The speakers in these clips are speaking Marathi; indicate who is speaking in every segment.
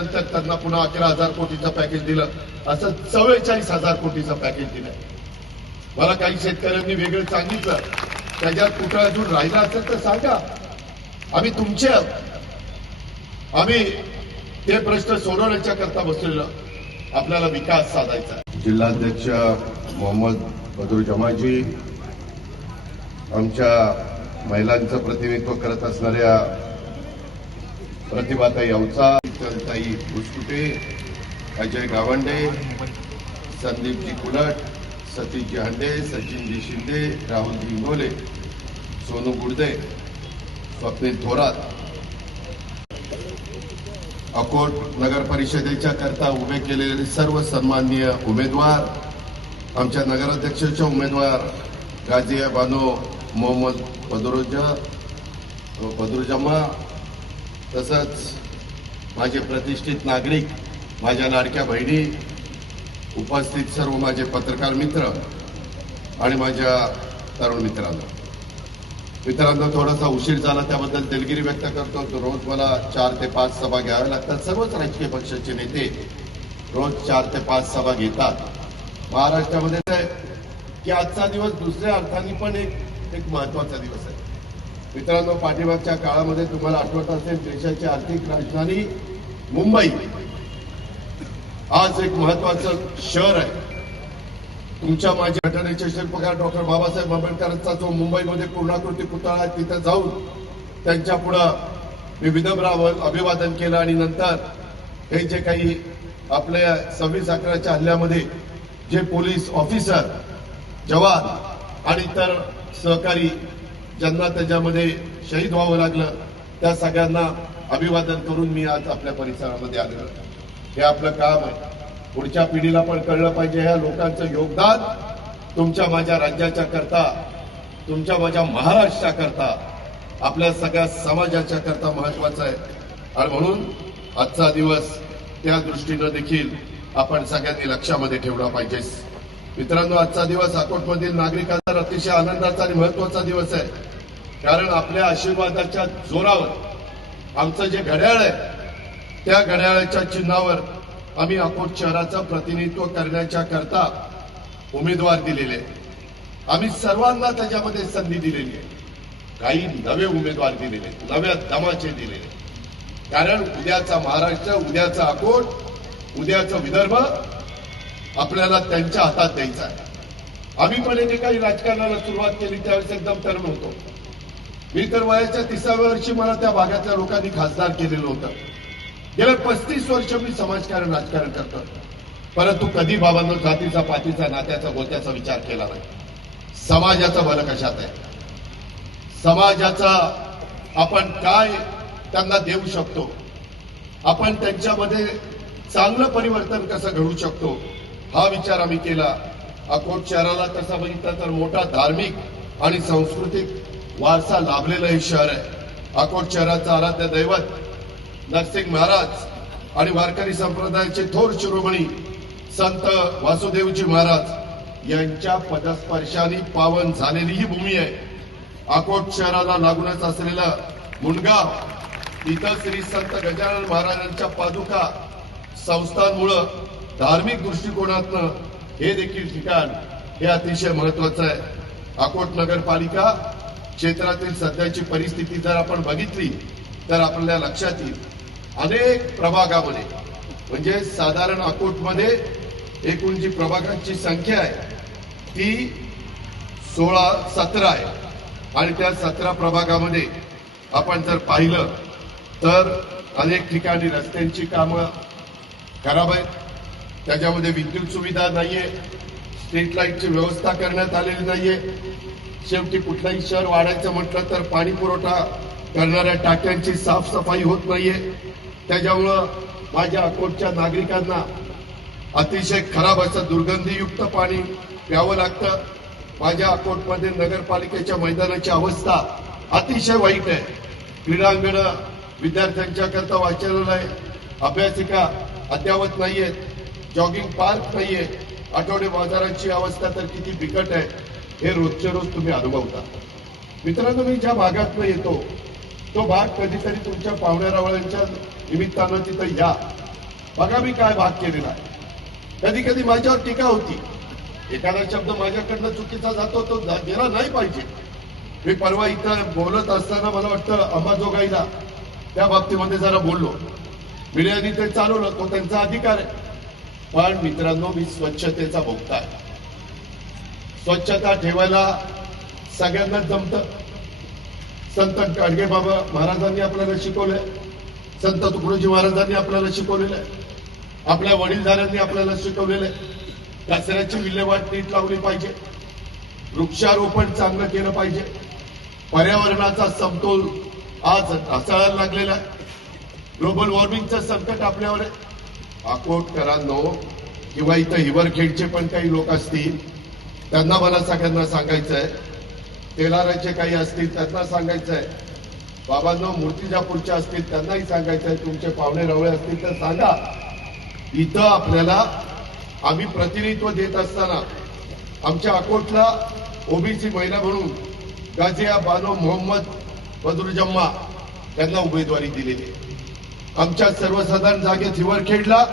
Speaker 1: नंतर त्यांना पुन्हा अकरा हजार कोटीचं पॅकेज दिलं. असं चव्वेचाळीस हजार कोटीचं पॅकेज दिलं. मला काही शेतकऱ्यांनी वेगळं सांगितलं. त्याच्यात कुठं अजून राहिला असेल तर सांगा. आम्ही तुमचे आम्ही ते प्रश्न सोडवण्याच्या करता बसलेलो. आपल्याला विकास साधायचा जिल्हाध्यक्ष मोहम्मद बदुर जमाजी आमच्या महिलांचं प्रतिनिधित्व करत असणाऱ्या प्रतिभाता अवचा ताई भुसकुटे अजय गावंडे संदीपजी कुलट सतीशजी हंडे सचिनजी शिंदे राहुलजी इंगोले सोनू गुडदे स्वप्नील थोरात. अकोट नगर परिषदेच्या करता उभे केलेले सर्व सन्माननीय उमेदवार आमच्या नगराध्यक्षाचे उमेदवार गाझिया बानो मोहम्मद बदरुजा बदरुजमा तसंच माझे प्रतिष्ठित नागरिक माझ्या लाडक्या बहिणी उपस्थित सर्व माझे पत्रकार मित्र आणि माझ्या तरुण मित्रांनो. मित्रांनो थोडासा उशीर झाला त्याबद्दल दिलगिरी व्यक्त करतो. रोज मला चार ते पाच सभा घ्याव्या लागतात. सर्वच राजकीय पक्षाचे नेते रोज चार ते पाच सभा घेतात. महाराष्ट्रामध्ये काय की आजचा दिवस दुसऱ्या अर्थाने पण एक एक महत्त्वाचा दिवस आहे. मित्रांनो पाठीमागच्या काळामध्ये तुम्हाला आठवत असेल देशाची आर्थिक राजधानी मुंबई. आज एक महत्वाचं शहर आहे. तुमच्या माझ्या घटनेचे शिल्पकार डॉक्टर बाबासाहेब आंबेडकरांचा जो मुंबईमध्ये पूर्णाकृती पुतळा आहे तिथं जाऊन त्यांच्या पुढं मी विनम्र अभिवादन केलं आणि नंतर हे जे काही आपल्या सव्वीस अकराच्या हल्ल्यामध्ये जे पोलीस ऑफिसर जवान आणि इतर सहकारी ज्यांना त्याच्यामध्ये शहीद व्हावं लागलं त्या सगळ्यांना अभिवादन करून मी आज आपल्या परिसरामध्ये आलेलो हे आपलं काम आहे. पुढच्या पिढीला पण कळलं पाहिजे ह्या लोकांचं योगदान तुमच्या माझ्या राज्याच्या करता तुमच्या माझ्या महाराष्ट्राकरता आपल्या सगळ्या समाजाच्या करता महत्वाचं आहे. आणि म्हणून आजचा दिवस त्या दृष्टीनं देखील आपण सगळ्यांनी लक्षामध्ये ठेवला पाहिजे. मित्रांनो आजचा दिवस अकोटमधील नागरिकांचा अतिशय आनंदाचा आणि महत्त्वाचा दिवस आहे. कारण आपल्या आशीर्वादाच्या जोरावर आमचं जे घड्याळ आहे त्या घड्याळाच्या चिन्हावर आम्ही अकोट शहराचं प्रतिनिधित्व करण्याच्या करता उमेदवार दिलेले आम्ही सर्वांना त्याच्यामध्ये संधी दिलेली आहे. काही नवे उमेदवार दिलेले आहेत, नव्या दमाचे दिलेले कारण उद्याचा महाराष्ट्र उद्याचा अकोट उद्याचा विदर्भ आपल्याला त्यांच्या हातात द्यायचा आहे. आम्ही पण एके काही राजकारणाला सुरुवात केली त्यावेळेस एकदम तरुण होतो. मी तर वयाच्या तिसाव्या वर्षी मला त्या भागातल्या लोकांनी खासदार केलेलं होतं. गेल्या पस्तीस वर्ष मी समाजकारण राजकारण करतो परंतु कधी बाबांनो जातीचा पातीचा नात्याचा गोत्याचा विचार केला नाही. समाजाचं भलं कशात आहे? समाजाचा आपण काय त्यांना देऊ शकतो? आपण त्यांच्यामध्ये चांगलं परिवर्तन कसं घडू शकतो? हा विचार आम्ही केला. अकोट शहराला तसा बघितला तर मोठा धार्मिक आणि सांस्कृतिक वारसा लाभलेलं हे शहर आहे. अकोट शहराचं आराध्य दैवत नरसिंग महाराज आणि वारकरी संप्रदायाचे थोर शिरोमणी संत वासुदेवजी महाराज यांच्या पदस्पर्शाने पावन झालेली ही भूमी आहे. अकोट शहराला लागूनच असलेलं मुंडगाव इथं श्री संत गजानन महाराजांच्या पादुका संस्थांमुळं धार्मिक दृष्टिकोनातनं हे देखील ठिकाण हे अतिशय महत्वाचं आहे. अकोट नगरपालिका क्षेत्रातील सध्याची परिस्थिती जर आपण बघितली तर आपल्या लक्षात येईल. अनेक प्रभागामध्ये म्हणजे साधारण अकोटमध्ये एकूण जी प्रभागांची संख्या आहे ती सोळा सतरा आहे. आणि त्या सतरा प्रभागामध्ये आपण जर पाहिलं तर अनेक ठिकाणी रस्त्यांची कामं खराब आहेत. त्याच्यामध्ये विद्युत सुविधा नाहीये. स्ट्रीट लाईटची व्यवस्था करण्यात आलेली नाहीये. शेवटी कुठलंही शहर वाढायचं म्हटलं तर पाणी पुरवठा करणाऱ्या टाक्यांची साफसफाई होत नाहीये. त्याच्यामुळं माझ्या अकोटच्या नागरिकांना अतिशय खराब असं दुर्गंधीयुक्त पाणी प्यावं लागतं. माझ्या अकोटमध्ये नगरपालिकेच्या मैदानाची अवस्था अतिशय वाईट आहे. क्रीडांगण विद्यार्थ्यांच्या करता वाचनालय अभ्यासिका अद्यावत नाहीयेत. जॉगिंग पार्क नाहीये. आठवडे बाजारांची अवस्था तर किती बिकट आहे. हे रोजच्या रोज तुम्ही अनुभवता. मित्रांनो मी ज्या भागातनं येतो तो भाग कधीतरी तुमच्या पाहुण्यारावळ्यांच्या निमित्तानं तिथं या. बघा मी काय भाग केलेला आहे. कधी कधी माझ्यावर टीका होती. एखादा शब्द माझ्याकडनं चुकीचा जातो तो गेला नाही पाहिजे. मी परवा इथं बोलत असताना मला वाटतं अंबाजोगाईला त्या बाबतीमध्ये जरा बोललो. मीडियाने ते चालवलं तो त्यांचा अधिकार आहे. पण मित्रांनो मी स्वच्छतेचा भोगता आहे स्वच्छता ठेवायला सगळ्यांनाच जमतं. संत गाडगे बाबा महाराजांनी आपल्याला शिकवलंय. संत तुकडोजी महाराजांनी आपल्याला शिकवलेलं आहे. आपल्या वडीलधाऱ्यांनी आपल्याला शिकवलेलं आहे. कचऱ्याची विल्हेवाट नीट लावली पाहिजे. वृक्षारोपण चांगलं केलं पाहिजे. पर्यावरणाचा समतोल आज ढासळायला लागलेला आहे. ग्लोबल वॉर्मिंगचं संकट आपल्यावर आहे. अकोटकरांनो किंवा इथं हिवरखेडचे पण काही लोक असतील. त्यांना मला सगळ्यांना सांगायचं आहे तेलाराचे काही असतील त्यांना सांगायचं आहे बाबांनो मूर्तिजापूरच्या असतील त्यांनाही सांगायचं आहे तुमचे पाहुणे रवळे असतील तर सांगा. इथं आपल्याला आम्ही प्रतिनिधित्व देत असताना आमच्या अकोटला ओबीसी महिला म्हणून गाझिया बानो मोहम्मद बदरुजम्मा त्यांना उमेदवारी दिलेली. आमच्या सर्वसाधारण जागेत हिवरखेडला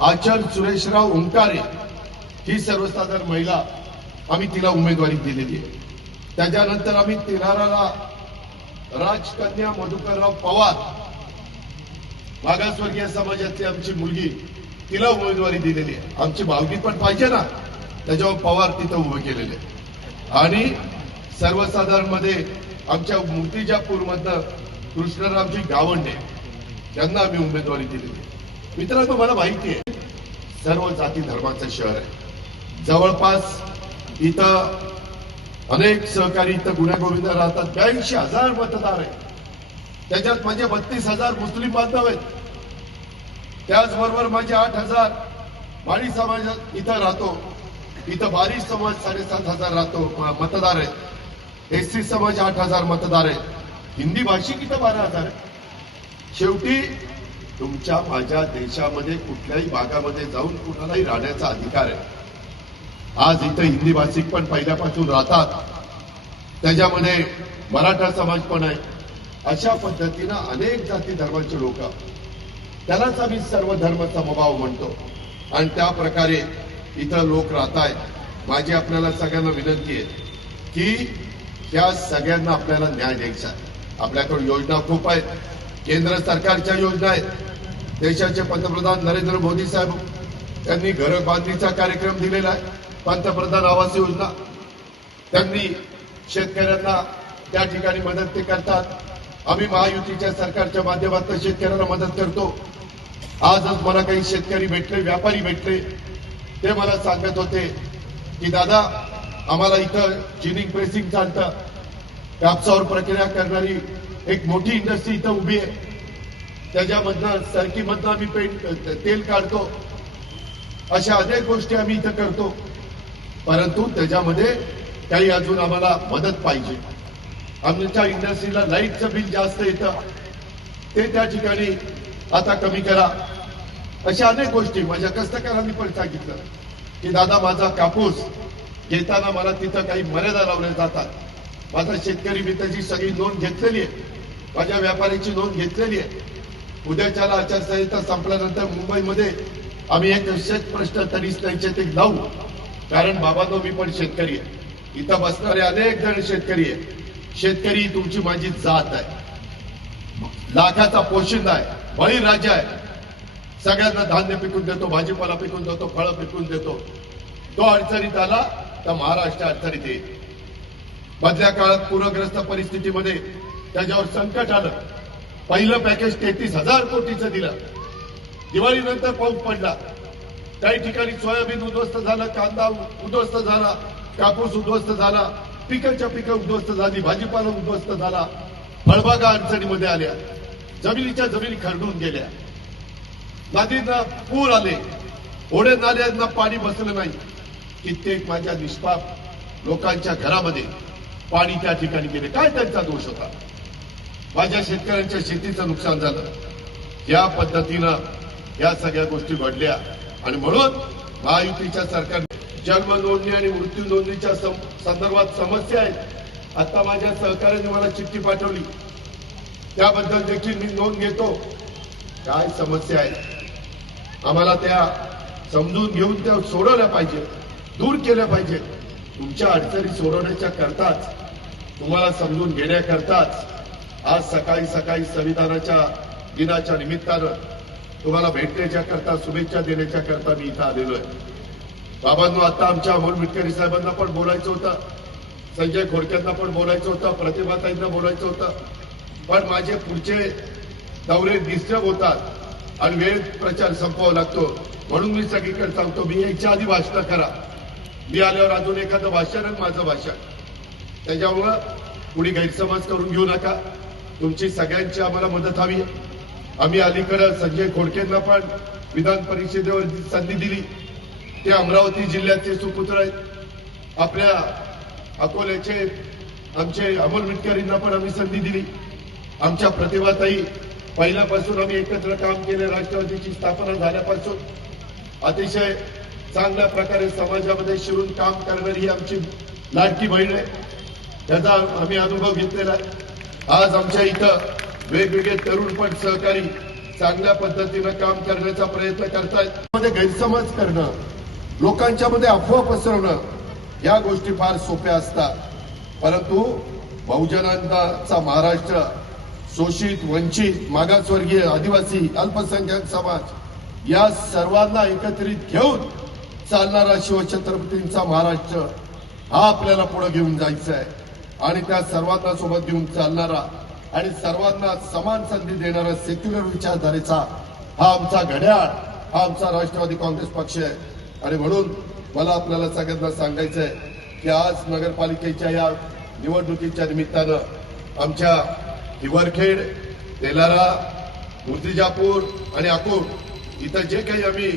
Speaker 1: आचर सुरेशराव उंकारे ही सर्वसाधारण महिला आम्ही तिला उमेदवारी दिलेली आहे. त्याच्यानंतर आम्ही तिराराला राजकन्या मधुकरराव पवार मागासवर्गीय समाजातली आमची मुलगी तिला उमेदवारी दिलेली आहे. आमची भावगीत पण पाहिजे ना? त्याच्यावर पवार तिथं उभे केलेले आणि सर्वसाधारणमध्ये आमच्या मूर्तिजापूरमधनं कृष्णरावजी गावंडे त्यांना आम्ही उमेदवारी दिलेली आहे. मित्रांनो मला माहिती आहे सर्व जाती धर्माचं शहर आहे. जवळपास इथं अनेक सहकारी इथं गुन्हेगोविंद राहतात. ब्याऐंशी हजार मतदार आहेत. त्याच्यात माझे बत्तीस हजार मुस्लिम बांधव आहेत. त्याचबरोबर माझे आठ हजार बाळी समाज इथं राहतो. इथं बारीश समाज साडेसात हजार राहतो. मतदार आहेत. एससी समाज आठ हजार मतदार आहेत. हिंदी भाषिक इथं बारा हजार आहे शेवटी तुमच्या माझ्या देशामध्ये कुठल्याही भागामध्ये जाऊन कुणालाही राहण्याचा अधिकार आहे. आज इथं हिंदी भाषिक पण पहिल्यापासून राहतात. त्याच्यामध्ये मराठा समाज पण आहे. अशा पद्धतीनं अनेक जाती धर्माचे लोक त्यालाच आम्ही सर्व धर्म समभाव म्हणतो. आणि त्या प्रकारे इथं लोक राहत आहेत. माझी आपल्याला सगळ्यांना विनंती आहे की त्या सगळ्यांना आपल्याला न्याय द्यायचा आहे. आपल्याकडे योजना खूप आहेत. केंद्र सरकारच्या योजना आहेत. देशाचे पंतप्रधान नरेंद्र मोदी साहेब त्यांनी घर बांधणीचा कार्यक्रम दिलेला आहे. पंतप्रधान आवास योजना. त्यांनी शेतकऱ्यांना त्या ठिकाणी मदत ते करतात. आम्ही महायुतीच्या सरकारच्या माध्यमातून शेतकऱ्यांना मदत करतो. आजच मला काही शेतकरी भेटले व्यापारी भेटले. ते मला सांगत होते की दादा आम्हाला इथं जिनिंग प्रेसिंग चालतं. कापसावर प्रक्रिया करणारी एक मोठी इंडस्ट्री इथं उभी आहे. त्याच्यामधनं सरकीमधनं आम्ही पेंट तेल काढतो. अशा अनेक गोष्टी आम्ही इथं करतो. परंतु त्याच्यामध्ये काही अजून आम्हाला मदत पाहिजे. आमच्या इंडस्ट्रीला लाईटचं बिल जास्त येतं. ते त्या ठिकाणी आता कमी करा. अशा अनेक गोष्टी माझ्या कष्टकऱ्यांनी पण सांगितलं. की दादा माझा कापूस घेताना मला तिथं काही मर्यादा लावल्या जातात. माझा शेतकरी मी त्याची सगळी नोंद घेतलेली आहे. माझ्या व्यापाऱ्याची नोंद घेतलेली आहे. उद्याच्याला आचारसंहिता संपल्यानंतर मुंबईमध्ये आम्ही एक शेत प्रश्न तरी त्यांचे ते लावू. कारण बाबांनो मी पण शेतकरी आहे. इथं बसणारे अनेक जण शेतकरी आहे शेतकरी तुमची माझी जात आहे. लाखाचा पोशिंदा आहे. बळीराजा आहे. सगळ्यांना धान्य पिकून देतो भाजीपाला पिकून देतो फळं पिकून देतो. तो अडचणीत आला तर महाराष्ट्र अडचणीत येईल. मधल्या काळात पूरग्रस्त परिस्थितीमध्ये त्याच्यावर संकट आलं. पहिलं पॅकेज तेहतीस हजार कोटीचं दिलं. दिवाळीनंतर पाऊस पडला. काही ठिकाणी सोयाबीन उद्ध्वस्त झालं कांदा उद्ध्वस्त झाला कापूस उद्ध्वस्त झाला पिकांच्या पिकं उद्ध्वस्त झाली भाजीपाला उद्ध्वस्त झाला. फळबागा अडचणीमध्ये आल्या. जमिनीच्या जमिनी खरडून गेल्या. नदींना पूर आले. ओढे नाल्यांना पाणी बसलं नाही. कित्येक माझ्या निष्पाप लोकांच्या घरामध्ये पाणी त्या ठिकाणी गेले. काय त्यांचा दोष होता? माझ्या शेतकऱ्यांच्या शेतीचं नुकसान झालं. या पद्धतीनं या सगळ्या गोष्टी घडल्या. आणि म्हणून महायुतीच्या सरकारने जन्म नोंदणी आणि मृत्यू नोंदणीच्या संदर्भात समस्या आहेत. आता माझ्या सहकार्याने मला चिठ्ठी पाठवली. त्याबद्दल देखील मी नोंद घेतो. काय समस्या आहेत? आम्हाला त्या समजून घेऊन त्या सोडवल्या पाहिजे दूर केल्या पाहिजे तुमच्या अडचणी सोडवण्याच्या करताच तुम्हाला समजून घेण्याकरताच आज सकाळी सकाळी संविधानाच्या दिनाच्या निमित्तानं तुम्हाला भेटण्याच्या करता शुभेच्छा देण्याच्या करता मी इथं आलेलो आहे. बाबांनो आता आमच्या अमोल मिटकरी साहेबांना पण बोलायचं होतं. संजय खोडक्यांना पण बोलायचं होतं. प्रतिभाताईंना बोलायचं होतं. पण माझे पुढचे दौरे डिस्टर्ब होतात आणि वेळ प्रचार संपवावा लागतो. म्हणून मी सगळीकडे सांगतो मी याच्या आधी भाषण करा. मी आल्यावर अजून एखादं भाषण आणि माझं भाषण. त्याच्यामुळं कुणी गैरसमज करून घेऊ नका. तुमची सगळ्यांची आम्हाला मदत हवी आम्ही अलीकडं संजय खोडकेंना पण विधान परिषदेवर संधी दिली. ते अमरावती जिल्ह्याचे सुपुत्र आहेत. आपल्या अकोल्याचे आमचे अमोल मिटकरींना पण आम्ही संधी दिली. आमच्या प्रतिभाताई पहिल्यापासून आम्ही एकत्र काम केले राष्ट्रवादीची स्थापना झाल्यापासून. अतिशय चांगल्या प्रकारे समाजामध्ये शिरून काम करणारी ही आमची लाडकी बहीण आहे. त्याचा आम्ही अनुभव घेतलेला आहे. आज आमच्या इथं वेगवेगळे तरुण पण सहकारी चांगल्या पद्धतीनं काम करण्याचा प्रयत्न करतायत. मध्ये गैरसमज करणं लोकांच्या मध्ये अफवा पसरवणं या गोष्टी फार सोप्या असतात. परंतु बहुजनांचा महाराष्ट्र शोषित वंचित मागासवर्गीय आदिवासी अल्पसंख्याक समाज या सर्वांना एकत्रित घेऊन चालणारा शिवछत्रपतींचा महाराष्ट्र हा आपल्याला पुढे घेऊन जायचा आहे आणि त्या सर्वांना सोबत घेऊन चालणारा आणि सर्वांना समान संधी देणारा सेक्युलर विचारधारेचा हा आमचा घड्याळ हा आमचा राष्ट्रवादी काँग्रेस पक्ष आहे. आणि म्हणून मला आपल्याला सगळ्यांना सांगायचं आहे की आज नगरपालिकेच्या या निवडणुकीच्या निमित्तानं आमच्या हिवरखेड तेलारा मूर्तिजापूर आणि अकोट इथं जे काही आम्ही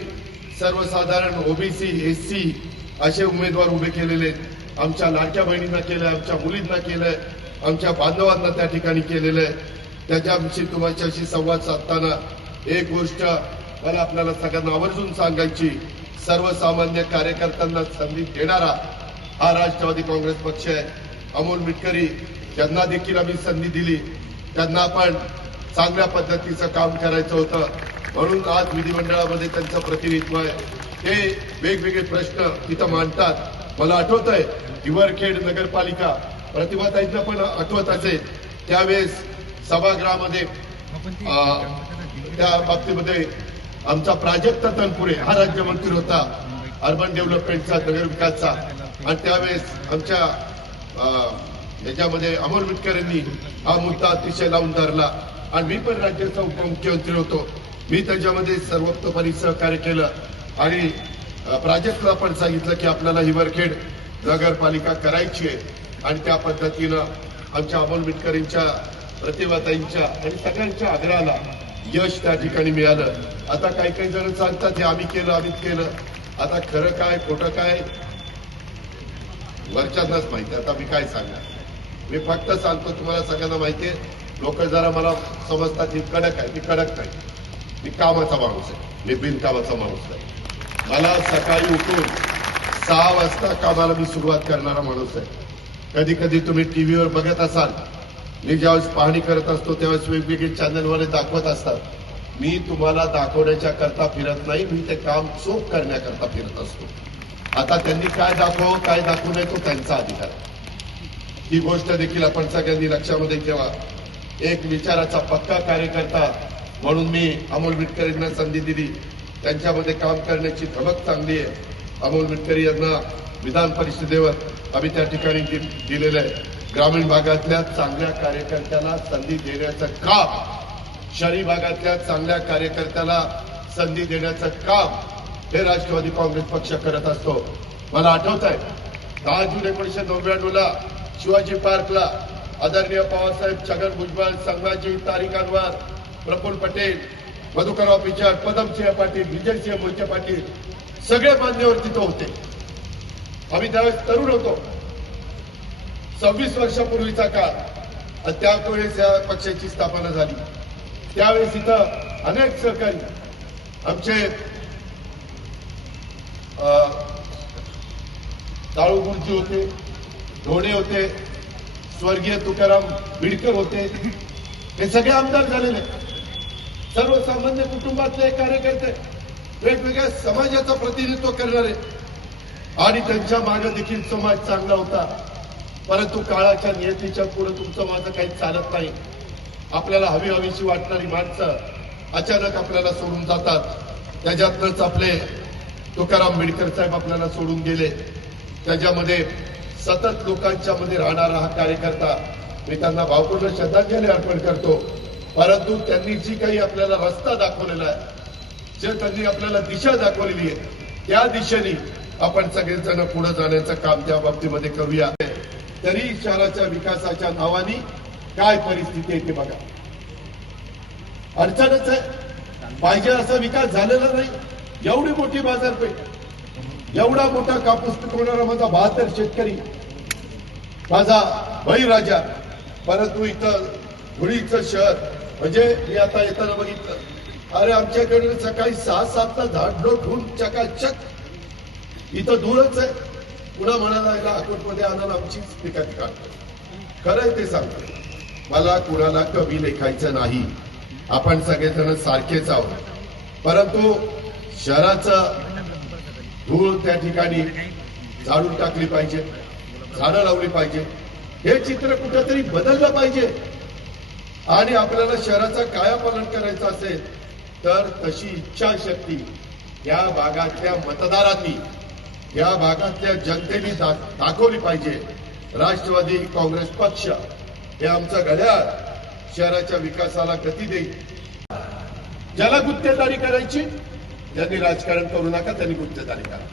Speaker 1: सर्वसाधारण ओबीसी एससी असे उमेदवार उभे केलेले आहेत. आमच्या लाडक्या बहिणींना केलंय आमच्या मुलींना केलंय. आमच्या बांधवांना त्या ठिकाणी केलेलं आहे. त्याच्याविषयी तुमच्याशी संवाद साधताना एक गोष्ट मला आपल्याला सगळ्यांना आवर्जून सांगायची सर्वसामान्य कार्यकर्त्यांना संधी देणारा हा राष्ट्रवादी काँग्रेस पक्ष आहे. अमोल मिटकरी ज्यांना देखील आम्ही संधी दिली. त्यांना पण चांगल्या पद्धतीचं काम करायचं होतं. म्हणून आज विधिमंडळामध्ये त्यांचं प्रतिनिधित्व आहे. ते वेगवेगळे प्रश्न तिथं मांडतात. मला आठवत आहे हिवरखेड नगरपालिका प्रतिभाताईंना पण आठवत असेल त्यावेळेस सभागृहामध्ये त्या बाबतीमध्ये आमचा प्राजक्त तनपुरे हा राज्यमंत्री होता. अर्बन डेव्हलपमेंटचा नगर विकासचा आणि त्यावेळेस आमच्या याच्यामध्ये अमोल मिटकर यांनी हा मुद्दा अतिशय लावून धरला. आणि मी पण राज्याचा उपमुख्यमंत्री होतो. मी त्याच्यामध्ये सर्वतोपरी सहकार्य केलं. आणि प्राजक्तला पण सांगितलं की आपल्याला हिवरखेड नगरपालिका करायची आहे. आणि त्या पद्धतीनं आमच्या अमोल मिटकरींच्या प्रतिभाताईंच्या आणि सगळ्यांच्या आग्रहाला यश त्या ठिकाणी मिळालं. आता काही काही जण सांगतात हे आम्ही केलं आम्हीच केलं. आता खरं काय खोटं काय वरच्यांनाच माहिती आता मी काय सांगणार? मी फक्त सांगतो तुम्हाला सगळ्यांना माहिती आहे लोक जरा मला समजतात ही कडक आहे. मी कडक नाही. मी कामाचा माणूस आहे. मी बिनकामाचा माणूस आहे मला सकाळी उठून सहा वाजता कामाला मी सुरुवात करणारा माणूस आहे. कधी कधी तुम्ही टीव्हीवर बघत असाल. मी ज्यावेळेस पाहणी करत असतो त्यावेळेस वेगवेगळे चॅनलवाले दाखवत असतात. मी तुम्हाला दाखवण्याच्या करता फिरत नाही मी ते काम चोख करण्याकरता फिरत असतो. आता त्यांनी काय दाखवावं काय दाखवू नये तो त्यांचा अधिकार ही गोष्ट देखील आपण सगळ्यांनी लक्षामध्ये ठेवा. एक विचाराचा पक्का कार्यकर्ता म्हणून मी अमोल मिटकरींना संधी दिली. त्यांच्यामध्ये काम करण्याची धमक चांगली आहे. अमोल मिटकरी यांना विधान परिषदेवर आम्ही त्या ठिकाणी दि- दिलेलं आहे. ग्रामीण भागातल्या चांगल्या कार्यकर्त्याला संधी देण्याचं काम शहरी भागातल्या चांगल्या कार्यकर्त्याला संधी देण्याचं काम हे राष्ट्रवादी काँग्रेस पक्ष करत असतो. मला आठवत आहे दहा जून एकोणीशे नव्याण्णवला शिवाजी पार्कला आदरणीय पवारसाहेब छगन भुजबळ संभाजी तारिक अनवर प्रफुल्ल पटेल मधुकरराव पिचड पदमसिंह पाटील विजयसिंह मोहिते पाटील सगळे मान्यवर तिथं होते. आम्ही त्यावेळेस तरुण होतो. सव्वीस वर्षापूर्वीचा काळ. आणि त्यावेळेस या पक्षाची स्थापना झाली. त्यावेळेस इथं अनेक सहकारी आमचे ताळूगुरुजी होते ढोणे होते स्वर्गीय तुकाराम बिडकर होते. हे सगळे आमदार झालेले. सर्वसामान्य कुटुंबातले कार्यकर्ते वेगवेगळ्या समाजाचं प्रतिनिधित्व करणारे आणि त्यांच्या मागे देखील समाज चांगला होता. परंतु काळाच्या नियतीच्या पुढे तुमचं माझं काही चालत नाही. आपल्याला हवी हवीशी वाटणारी माणसं अचानक आपल्याला सोडून जातात. त्याच्यातनंच आपले तुकाराम मेडकर साहेब आपल्याला सोडून गेले. त्याच्यामध्ये सतत लोकांच्या मध्ये राहणारा हा कार्यकर्ता मी त्यांना भावपूर्ण श्रद्धांजली अर्पण करतो. परंतु त्यांनी जी काही आपल्याला रस्ता दाखवलेला आहे जे त्यांनी आपल्याला दिशा दाखवलेली आहे त्या दिशेने आपण सगळेजण पुढे जाण्याचं काम त्या बाबतीमध्ये करूया. तरी शहराच्या विकासाच्या नावानी काय परिस्थिती आहे ते बघा. अडचणच आहे. पाहिजे असा विकास झालेला नाही. एवढी मोठी बाजारपेठ एवढा मोठा कापूस पिकवणारा माझा बहात्तर शेतकरी माझा बळीराजा परंतु इथं धुळीचं शहर म्हणजे मी आता येताना बघितलं. अरे आमच्याकडे सकाळी सहा सातला झाडलोट होऊन चकाचक इथं धूळच आहे. पुन्हा म्हणायला अकोटमध्ये आणायला आमचीच पिकाची काढतो खरंय ते सांगतो. मला कुणाला कवी लेखायचं नाही. आपण सगळेजण सारखेच आहोत. परंतु शहराचं धूळ त्या ठिकाणी झाडून टाकली पाहिजे झाडं लावली पाहिजे. हे चित्र कुठेतरी बदललं पाहिजे. आणि आपल्याला शहराचा कायापालन करायचं असेल तर तशी इच्छाशक्ती या भागातल्या मतदारांनी या भागातल्या जनतेने दाखवली पाहिजे. राष्ट्रवादी काँग्रेस पक्ष. हे आमचं घड्याळ. शहराच्या विकासाला गती देईल. ज्याला गुत्तेदारी करायची त्यांनी राजकारण करू नका त्यांनी गुत्तेदारी करा.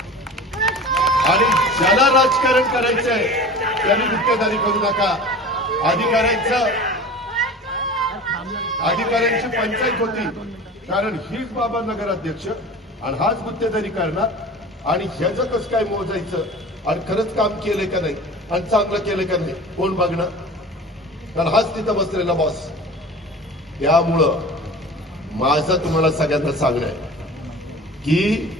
Speaker 1: आणि ज्याला राजकारण करायचंय त्यांनी गुत्तेदारी करू नका. अधिकाऱ्यांचं अधिकाऱ्यांची पंचायत होती. कारण हीच बाबा नगराध्यक्ष आणि हाच गुत्तेदारी करणार आणि ह्याचं कसं काय मोजायचं? आणि खरंच काम केलंय का नाही? आणि चांगलं केलंय का नाही? कोण बघणार? कारण हाच तिथं बसलेला बॉस त्यामुळं माझं तुम्हाला सगळ्यांना सांगणं आहे की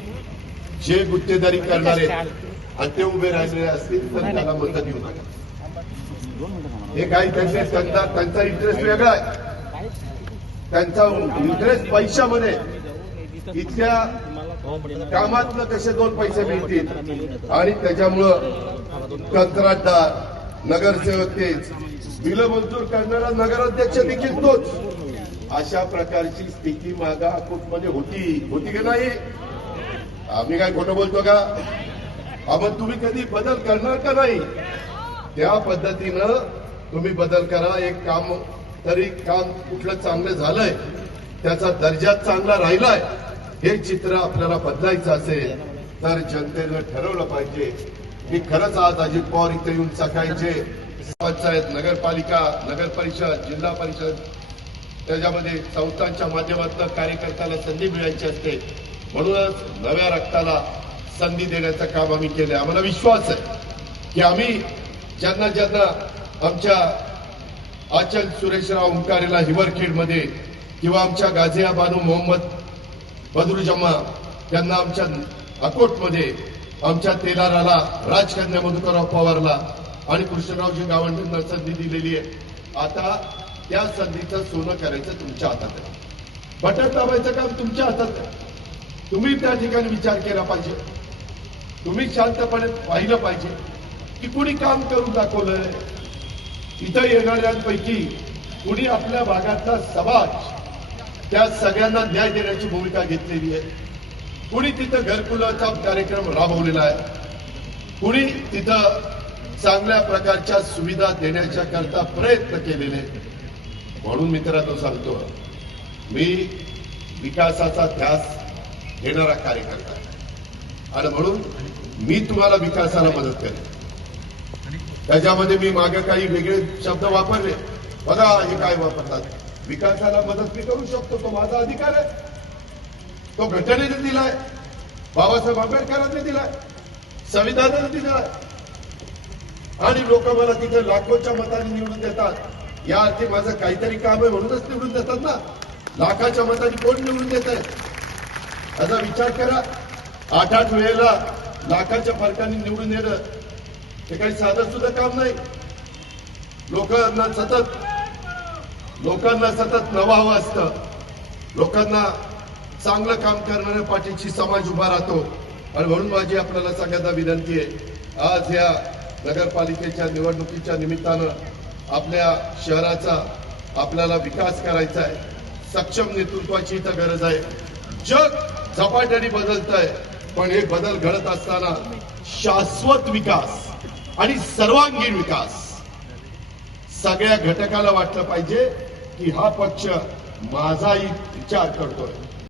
Speaker 1: जे गुत्तेदारी करणारे आणि ते उभे राहिलेले असतील तर त्याला मदत देऊ नका. हे काही त्यांचे त्यांचा त्यांचा इंटरेस्ट वेगळा आहे. त्यांचा इंटरेस्ट पैशामध्ये. इथल्या कामातनं कसे दोन पैसे मिळतील? आणि त्याच्यामुळं कंत्राटदार नगरसेवक तेच. बिलं मंजूर करणारा नगराध्यक्ष देखील तोच. अशा प्रकारची स्थिती मागा अकोटमध्ये होती. होती की नाही? आम्ही काय खोटं बोलतो का? आपण तुम्ही कधी बदल करणार का नाही? त्या पद्धतीनं तुम्ही बदल करा. एक काम तरी काम कुठलं चांगलं झालंय त्याचा दर्जा चांगला राहिलाय. हे चित्र आपल्याला बदलायचं असेल तर जनतेनं ठरवलं पाहिजे. की खरंच आज अजित पवार इथे येऊन सकाळचे पंचायत नगरपालिका नगर परिषद जिल्हा परिषद त्याच्यामध्ये संस्थांच्या माध्यमातून कार्यकर्त्याला संधी मिळायची असते. म्हणूनच नव्या रक्ताला संधी देण्याचं काम आम्ही केलं आम्हाला विश्वास आहे की आम्ही ज्यांना ज्यांना आमच्या आचल सुरेशराव ओंकारेला हिवरखेडमध्ये किंवा आमच्या गाझिया बानू मोहम्मद बदरुजम्मा यांना आमच्या अकोटमध्ये आमच्या तेलाराला राजकन्या मधुकरराव पवारला आणि कृष्णरावजी गावंडेंना संधी दिलेली आहे. आता त्या संधीचं सोनं करायचं तुमच्या हातात आहे. बटन दाबायचं काम तुमच्या हातात आहे. तुम्ही त्या ठिकाणी विचार केला पाहिजे. तुम्ही शांतपणे पाहिलं पाहिजे की कुणी काम करून दाखवलंय. इथं येणाऱ्यांपैकी कुणी आपल्या भागातला समाज त्या सगळ्यांना न्याय देण्याची भूमिका घेतलेली आहे. कुणी तिथं घरकुलाचा कार्यक्रम राबवलेला आहे? कुणी तिथं चांगल्या प्रकारच्या सुविधा देण्याच्या करता प्रयत्न केलेले आहेत. म्हणून मित्रांनो सांगतो मी विकासाचा ध्यास घेणारा कार्यकर्ता आणि म्हणून मी तुम्हाला विकासाला मदत करेन. त्याच्यामध्ये मी मागे काही वेगळे शब्द वापरले. बघा हे काय वापरतात. विकासाला मदत मी करू शकतो तो माझा अधिकार आहे. तो घटनेने दिलाय. बाबासाहेब आंबेडकरांनी दिलाय. संविधानाने दिलाय. आणि लोक मला तिथे लाखोच्या मताने निवडून देतात. या अर्थी माझं काहीतरी काम आहे म्हणूनच निवडून देतात ना. लाखाच्या मताने कोण निवडून देत आहे? याचा विचार करा. आठ आठ वेळेला लाखाच्या फरकाने निवडून येणं हे काही साधं सुद्धा काम नाही. लोकांना सतत लोकांना सतत नवं हवं असतं. लोकांना चांगलं काम करणाऱ्या पाठीची समाज उभा राहतो. आणि म्हणून माझी आपल्याला सगळ्यांना विनंती आहे आज या नगरपालिकेच्या निवडणुकीच्या निमित्तानं आपल्या शहराचा आपल्याला विकास करायचा आहे. सक्षम नेतृत्वाची इथं गरज आहे. जग झपाट्याने बदलत आहे पण हे बदल घडत असताना शाश्वत विकास आणि सर्वांगीण विकास सगळ्या घटकाला वाटलं पाहिजे. की हा पक्ष माझाही विचार करतोय.